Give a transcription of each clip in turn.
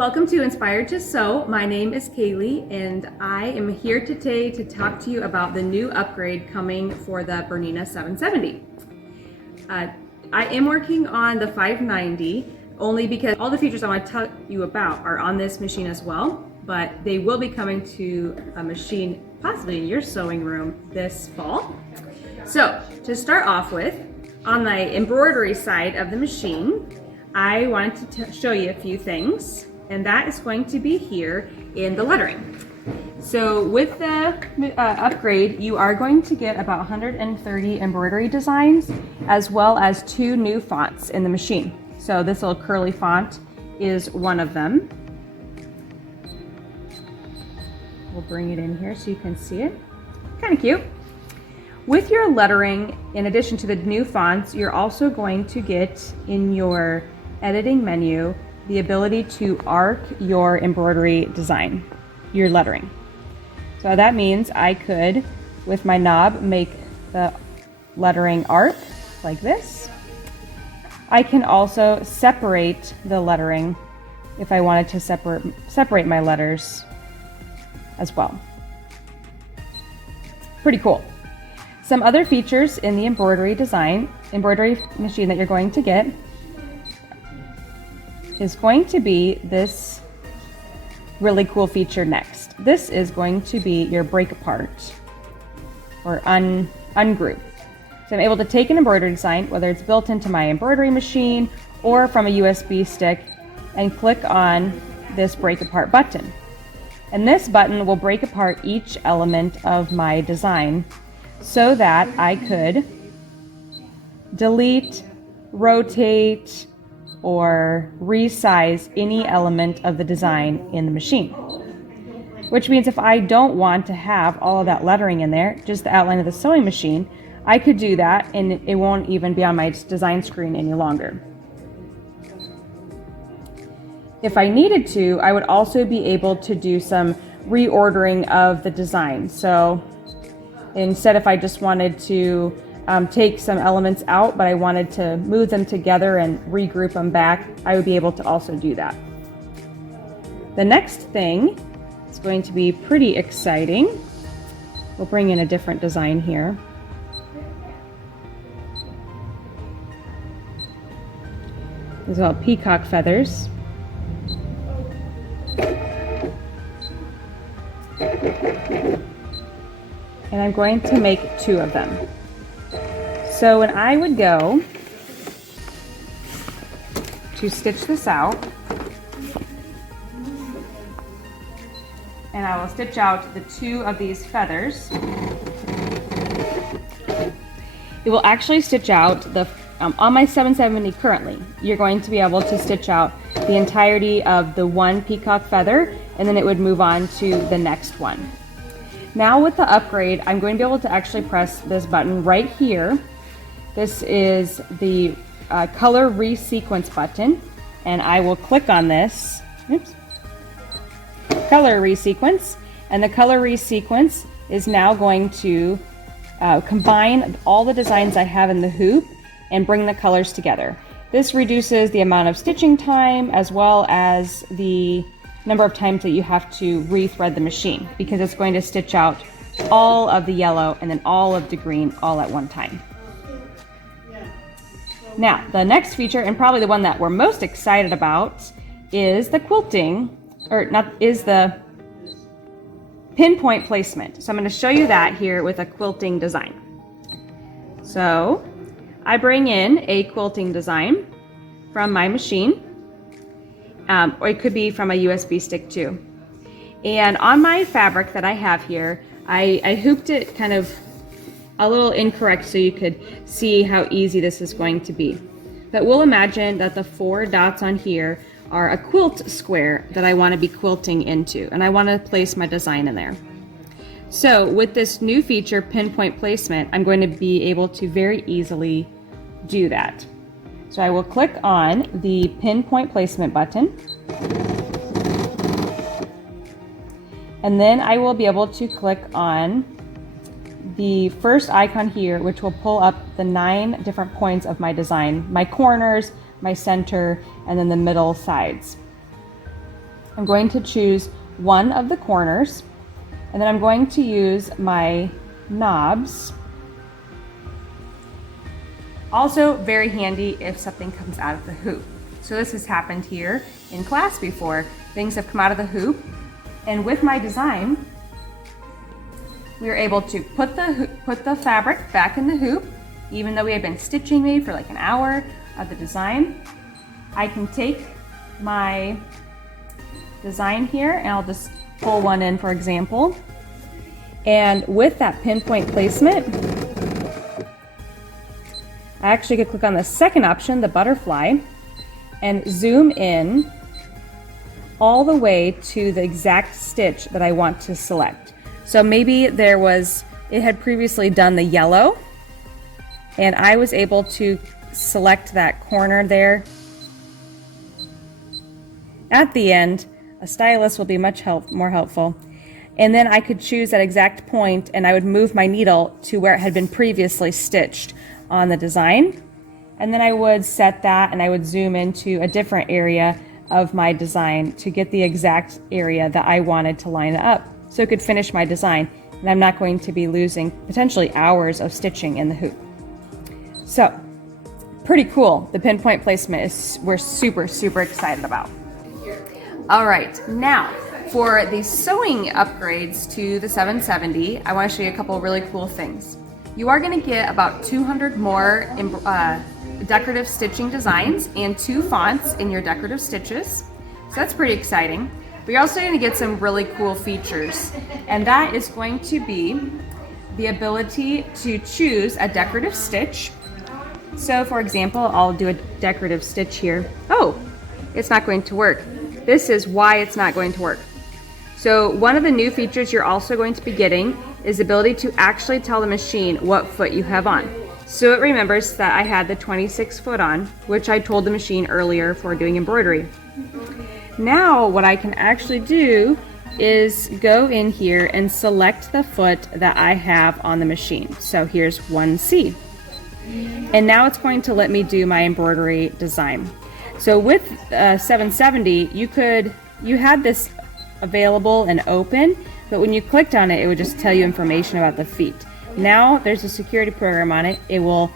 Welcome to Inspired to Sew. My name is Kaylee and I am here today to talk to you about the new upgrade coming for the Bernina 770. I am working on the 590 only because all the features I want to tell you about are on this machine as well, but they will be coming to a machine possibly in your sewing room this fall. So to start off with, on the embroidery side of the machine, I wanted to show you a few things, and that is going to be here in the lettering. So with the upgrade, you are going to get about 130 embroidery designs as well as 2 new fonts in the machine. So this little curly font is one of them. We'll bring it in here so you can see it. Kind of cute. With your lettering, in addition to the new fonts, you're also going to get in your editing menu the ability to arc your embroidery design, your lettering. So that means I could, with my knob, make the lettering arc like this. I can also separate the lettering if I wanted to separate my letters as well. Pretty cool. Some other features in the embroidery machine that you're going to get is going to be this really cool feature next. This is going to be your break apart or ungroup. So I'm able to take an embroidery design, whether it's built into my embroidery machine or from a USB stick, and click on this break apart button. And this button will break apart each element of my design so that I could delete, rotate, or resize any element of the design in the machine. Which means if I don't want to have all of that lettering in there, just the outline of the sewing machine, I could do that and it won't even be on my design screen any longer. If I needed to, I would also be able to do some reordering of the design. So instead, if I just wanted to take some elements out, but I wanted to move them together and regroup them back, I would be able to also do that. The next thing is going to be pretty exciting. We'll bring in a different design here. These are all peacock feathers. And I'm going to make 2 of them. So when I would go to stitch this out, and I will stitch out the 2 of these feathers, it will actually stitch out the, on my 770 currently, you're going to be able to stitch out the entirety of the 1 peacock feather, and then it would move on to the next one. Now with the upgrade, I'm going to be able to actually press this button right here. This is the color resequence button, and I will click on this. Oops. Color resequence, and the color resequence is now going to combine all the designs I have in the hoop and bring the colors together. This reduces the amount of stitching time as well as the number of times that you have to rethread the machine, because it's going to stitch out all of the yellow and then all of the green all at one time. Now, the next feature, and probably the one that we're most excited about, is the quilting, is the pinpoint placement. So I'm going to show you that here with a quilting design. So I bring in a quilting design from my machine, or it could be from a USB stick too. And on my fabric that I have here, I hooped it kind of a little incorrect so you could see how easy this is going to be. But we'll imagine that the 4 dots on here are a quilt square that I want to be quilting into, and I want to place my design in there. So with this new feature, pinpoint placement, I'm going to be able to very easily do that. So I will click on the pinpoint placement button, and then I will be able to click on the first icon here, which will pull up the 9 different points of my design, my corners, my center, and then the middle sides. I'm going to choose one of the corners, and then I'm going to use my knobs. Also very handy if something comes out of the hoop. So this has happened here in class before. Things have come out of the hoop, and with my design, we were able to put the fabric back in the hoop, even though we had been stitching maybe for like an hour of the design. I can take my design here, and I'll just pull one in, for example. And with that pinpoint placement, I actually could click on the second option, the butterfly, and zoom in all the way to the exact stitch that I want to select. So maybe it had previously done the yellow, and I was able to select that corner there. At the end, a stylus will be much more helpful. And then I could choose that exact point, and I would move my needle to where it had been previously stitched on the design. And then I would set that, and I would zoom into a different area of my design to get the exact area that I wanted to line up so it could finish my design. And I'm not going to be losing potentially hours of stitching in the hoop. So, pretty cool. The pinpoint placement we're super, super excited about. All right, now for the sewing upgrades to the 770, I want to show you a couple of really cool things. You are going to get about 200 more decorative stitching designs and 2 fonts in your decorative stitches. So that's pretty exciting. But you're also going to get some really cool features, and that is going to be the ability to choose a decorative stitch. So for example, I'll do a decorative stitch here. Oh, it's not going to work. This is why it's not going to work. So one of the new features you're also going to be getting is the ability to actually tell the machine what foot you have on. So it remembers that I had the 26 foot on, which I told the machine earlier for doing embroidery. Now what I can actually do is go in here and select the foot that I have on the machine. So here's 1C. And now it's going to let me do my embroidery design. So with 770, you had this available and open, but when you clicked on it, it would just tell you information about the feet. Now there's a security program on it. It will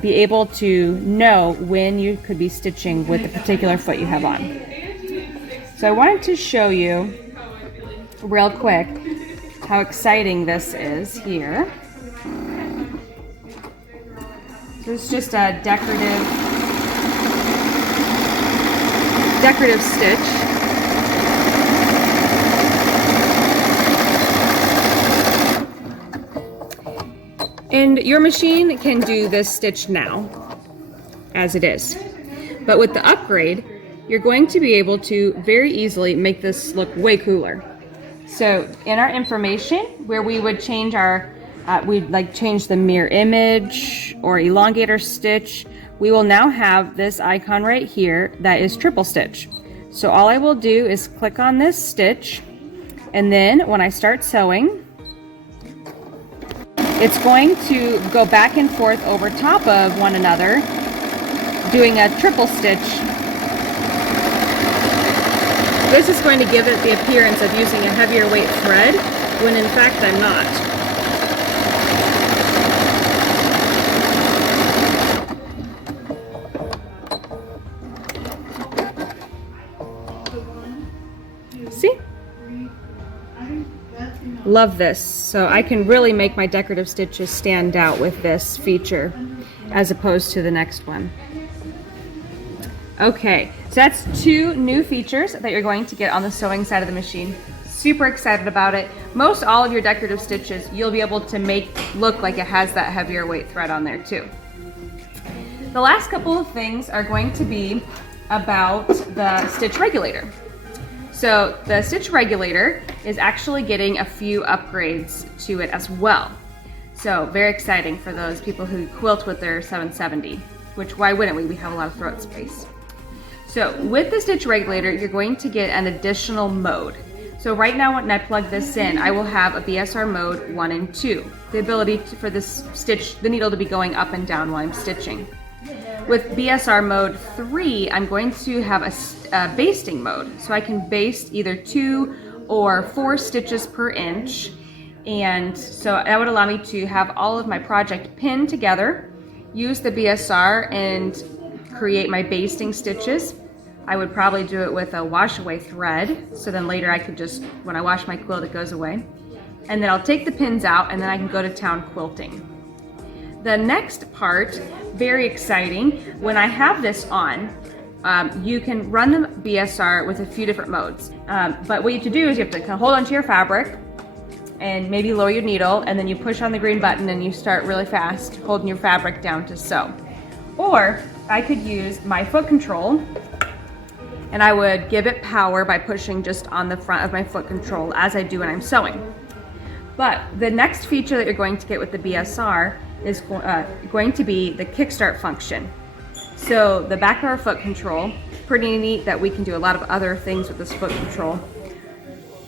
be able to know when you could be stitching with the particular foot you have on. So I wanted to show you real quick how exciting this is here. So it's just a decorative stitch. And your machine can do this stitch now, as it is. But with the upgrade, you're going to be able to very easily make this look way cooler. So in our information, where we would change change the mirror image or elongator stitch, we will now have this icon right here that is triple stitch. So all I will do is click on this stitch, and then when I start sewing, it's going to go back and forth over top of one another, doing a triple stitch. This is going to give it the appearance of using a heavier weight thread, when in fact I'm not. See? Love this. So I can really make my decorative stitches stand out with this feature as opposed to the next one. Okay, so that's 2 new features that you're going to get on the sewing side of the machine. Super excited about it. Most all of your decorative stitches you'll be able to make look like it has that heavier weight thread on there too. The last couple of things are going to be about the stitch regulator. So the stitch regulator is actually getting a few upgrades to it as well. So very exciting for those people who quilt with their 770, which why wouldn't we? We have a lot of throat space. So with the stitch regulator, you're going to get an additional mode. So right now when I plug this in, I will have a BSR mode 1 and 2. The ability for this stitch, the needle to be going up and down while I'm stitching. With BSR mode 3, I'm going to have a basting mode. So I can baste either 2 or 4 stitches per inch. And so that would allow me to have all of my project pinned together, use the BSR and create my basting stitches. I would probably do it with a wash away thread. So then later I could just, when I wash my quilt, it goes away. And then I'll take the pins out and then I can go to town quilting. The next part, very exciting, when I have this on, you can run the BSR with a few different modes. But what you have to do is you have to kind of hold onto your fabric and maybe lower your needle, and then you push on the green button and you start really fast holding your fabric down to sew. Or I could use my foot control and I would give it power by pushing just on the front of my foot control as I do when I'm sewing. But the next feature that you're going to get with the BSR is going to be the kickstart function. So the back of our foot control, pretty neat that we can do a lot of other things with this foot control.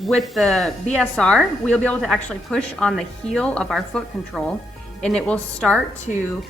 With the BSR, we'll be able to actually push on the heel of our foot control and it will start to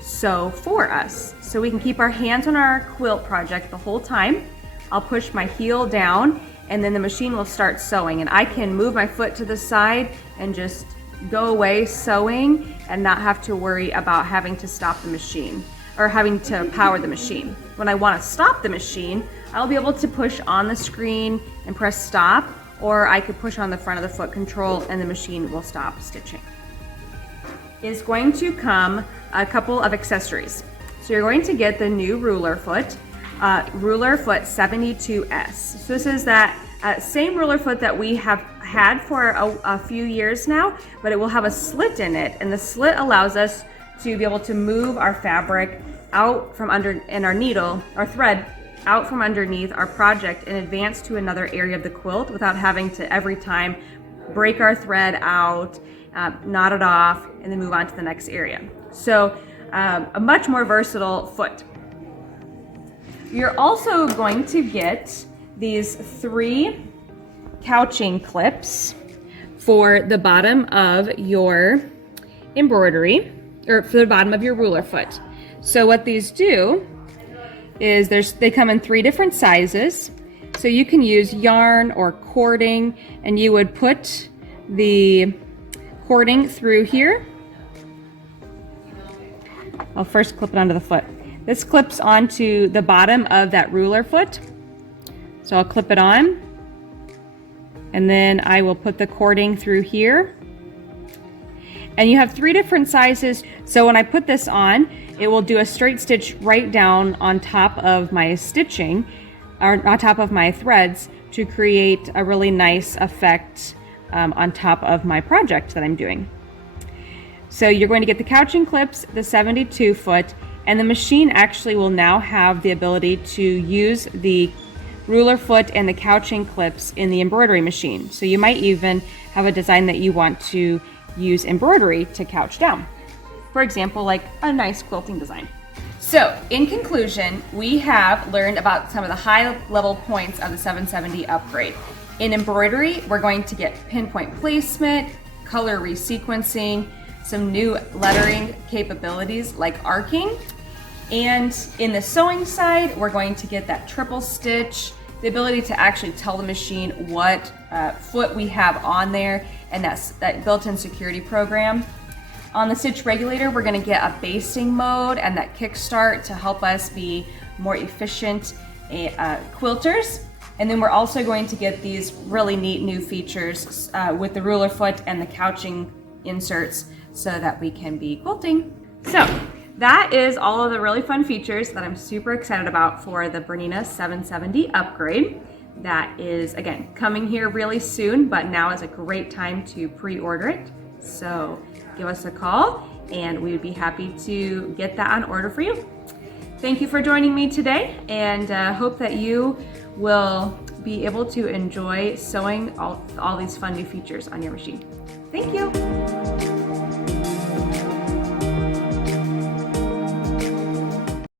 sew for us. So we can keep our hands on our quilt project the whole time. I'll push my heel down and then the machine will start sewing, and I can move my foot to the side and just go away sewing and not have to worry about having to stop the machine or having to power the machine. When I want to stop the machine, I'll be able to push on the screen and press stop, or I could push on the front of the foot control and the machine will stop stitching. Is going to come a couple of accessories. So you're going to get the new ruler foot 72S. So this is that same ruler foot that we have had for a few years now, but it will have a slit in it, and the slit allows us to be able to move our fabric out from under, and our needle, our thread, out from underneath our project and advance to another area of the quilt without having to every time break our thread out, knot it off, and then move on to the next area. So a much more versatile foot. You're also going to get these 3 couching clips for the bottom of your embroidery, or for the bottom of your ruler foot. So what these do is they come in 3 different sizes. So you can use yarn or cording, and you would put the cording through here. I'll first clip it onto the foot. This clips onto the bottom of that ruler foot. So I'll clip it on, and then I will put the cording through here. And you have 3 different sizes. So when I put this on, it will do a straight stitch right down on top of my stitching, or on top of my threads, to create a really nice effect on top of my project that I'm doing. So you're going to get the couching clips, the 72 foot, and the machine actually will now have the ability to use the ruler foot and the couching clips in the embroidery machine. So you might even have a design that you want to use embroidery to couch down. For example, like a nice quilting design. So in conclusion, we have learned about some of the high level points of the 770 upgrade. In embroidery, we're going to get pinpoint placement, color resequencing, some new lettering capabilities like arcing. And in the sewing side, we're going to get that triple stitch, the ability to actually tell the machine what foot we have on there, and that's that built-in security program. On the stitch regulator, we're going to get a basting mode and that kickstart to help us be more efficient quilters. And then we're also going to get these really neat new features with the ruler foot and the couching inserts so that we can be quilting. So that is all of the really fun features that I'm super excited about for the Bernina 770 upgrade. That is, again, coming here really soon, but now is a great time to pre-order it. So give us a call and we would be happy to get that on order for you. Thank you for joining me today, and hope that you will be able to enjoy sewing all these fun new features on your machine. Thank you.